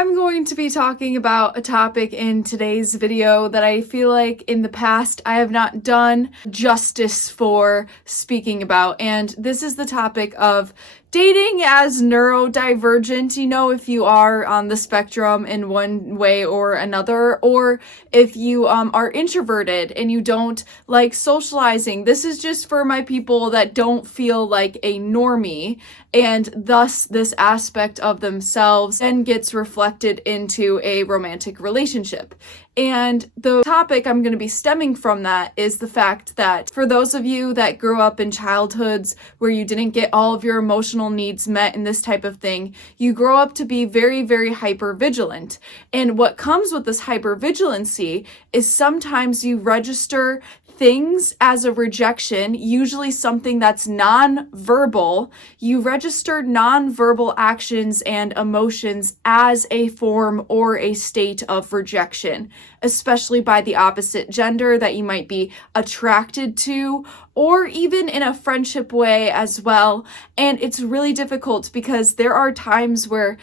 I'm going to be talking about a topic in today's video that I feel like in the past I have not done justice for speaking about, and this is the topic of dating as neurodivergent. You know, if you are on the spectrum in one way or another, or if you are introverted and you don't like socializing. This is just for my people that don't feel like a normie, and thus this aspect of themselves then gets reflected into a romantic relationship. And the topic I'm going to be stemming from that is the fact that for those of you that grew up in childhoods where you didn't get all of your emotional needs met and this type of thing, you grow up to be very, very hyper vigilant. And what comes with this hypervigilancy is sometimes you register things as a rejection, usually something that's non-verbal. You register non-verbal actions and emotions as a form or a state of rejection, especially by the opposite gender that you might be attracted to, or even in a friendship way as well. And it's really difficult because there are times where,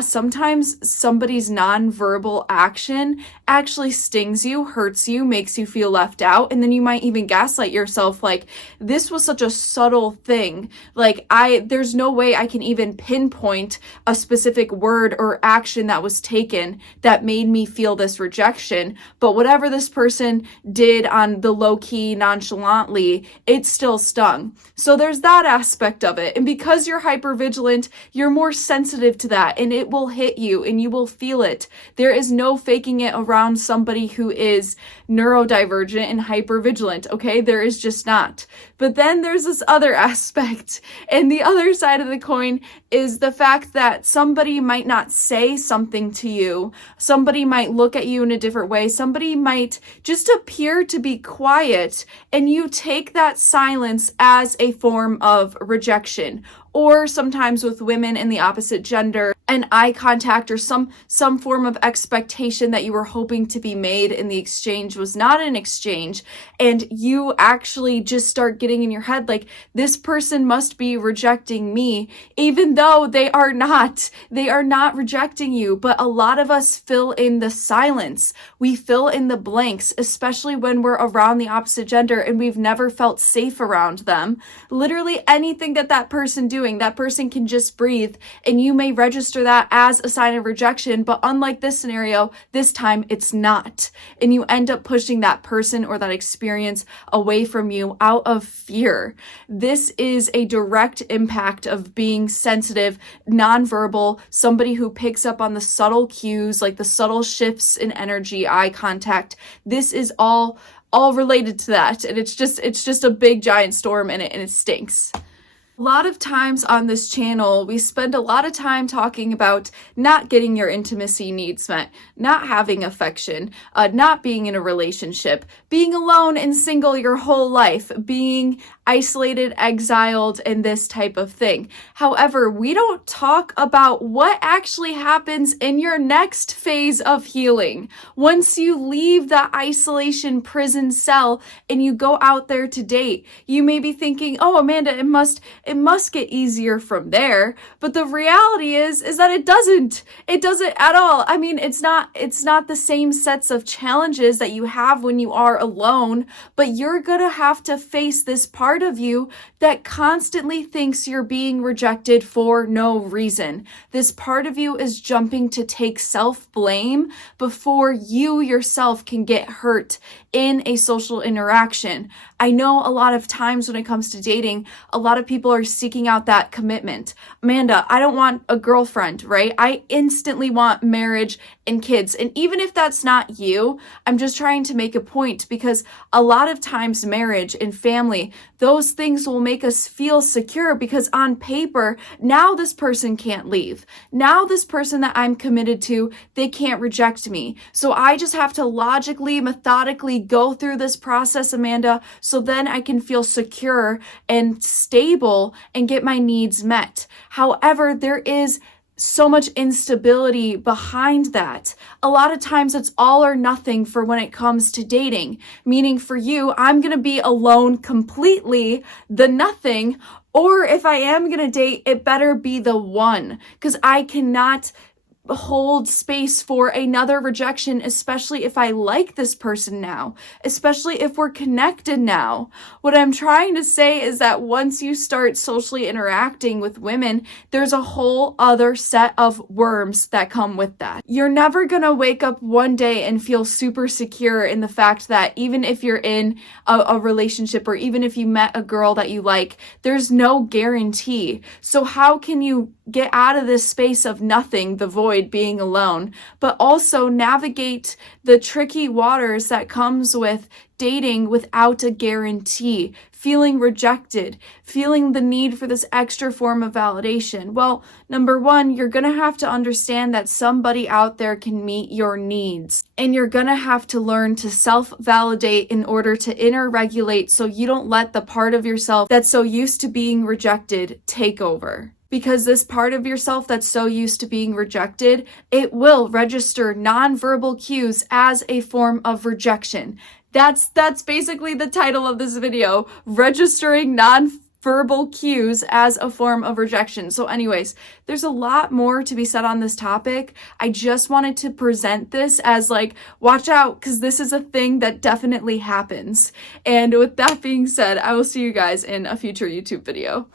sometimes somebody's nonverbal action actually stings you, hurts you, makes you feel left out, and then you might even gaslight yourself like, this was such a subtle thing. Like, there's no way I can even pinpoint a specific word or action that was taken that made me feel this rejection, but whatever this person did on the low-key, nonchalantly, it still stung. So there's that aspect of it. And because you're hypervigilant, you're more sensitive to that, and it will hit you and you will feel it. There is no faking it around somebody who is neurodivergent and hypervigilant, okay? There is just not. But then there's this other aspect, and the other side of the coin is the fact that somebody might not say something to you. Somebody might look at you in a different way. Somebody might just appear to be quiet, and you take that silence as a form of rejection. Or sometimes with women in the opposite gender, an eye contact or some form of expectation that you were hoping to be made in the exchange was not an exchange, and you actually just start getting in your head like, this person must be rejecting me, even though they are not. They are not rejecting you, but a lot of us fill in the silence. We fill in the blanks, especially when we're around the opposite gender and we've never felt safe around them. Literally anything that person doing, that person can just breathe, and you may register that as a sign of rejection, but unlike this scenario, this time it's not. And you end up pushing that person or that experience away from you out of fear. This is a direct impact of being sensitive, nonverbal, somebody who picks up on the subtle cues, like the subtle shifts in energy, eye contact. This is all related to that, and it's just a big giant storm in it, and it stinks. A lot of times on this channel, we spend a lot of time talking about not getting your intimacy needs met, not having affection, not being in a relationship, being alone and single your whole life, being isolated, exiled, and this type of thing. However, we don't talk about what actually happens in your next phase of healing. Once you leave the isolation prison cell and you go out there to date, you may be thinking, oh, Amanda, it must get easier from there. But the reality is that it doesn't. It doesn't at all. I mean, it's not the same sets of challenges that you have when you are alone, but you're gonna have to face this part of you that constantly thinks you're being rejected for no reason. This part of you is jumping to take self-blame before you yourself can get hurt in a social interaction. I know a lot of times when it comes to dating, a lot of people are seeking out that commitment. Amanda, I don't want a girlfriend, right? I instantly want marriage and kids. And even if that's not you, I'm just trying to make a point, because a lot of times marriage and family, those things will make us feel secure, because on paper, now this person can't leave. Now this person that I'm committed to, they can't reject me. So I just have to logically, methodically go through this process, Amanda, so then I can feel secure and stable and get my needs met. However, there is so much instability behind that. A lot of times it's all or nothing for when it comes to dating, meaning for you, I'm going to be alone completely, the nothing, or if I am going to date, it better be the one, because I cannot hold space for another rejection, especially if I like this person now, especially if we're connected now. What I'm trying to say is that once you start socially interacting with women, there's a whole other set of worms that come with that. You're never gonna wake up one day and feel super secure in the fact that even if you're in a relationship, or even if you met a girl that you like, there's no guarantee. So how can you get out of this space of nothing, the void, being alone, but also navigate the tricky waters that comes with dating without a guarantee, feeling rejected, feeling the need for this extra form of validation? Well, number one, you're gonna have to understand that somebody out there can meet your needs, and you're gonna have to learn to self-validate in order to inner regulate so you don't let the part of yourself that's so used to being rejected take over. Because this part of yourself that's so used to being rejected, it will register nonverbal cues as a form of rejection. That's basically the title of this video, registering nonverbal cues as a form of rejection. So anyways, there's a lot more to be said on this topic. I just wanted to present this as like, watch out, because this is a thing that definitely happens. And with that being said, I will see you guys in a future YouTube video.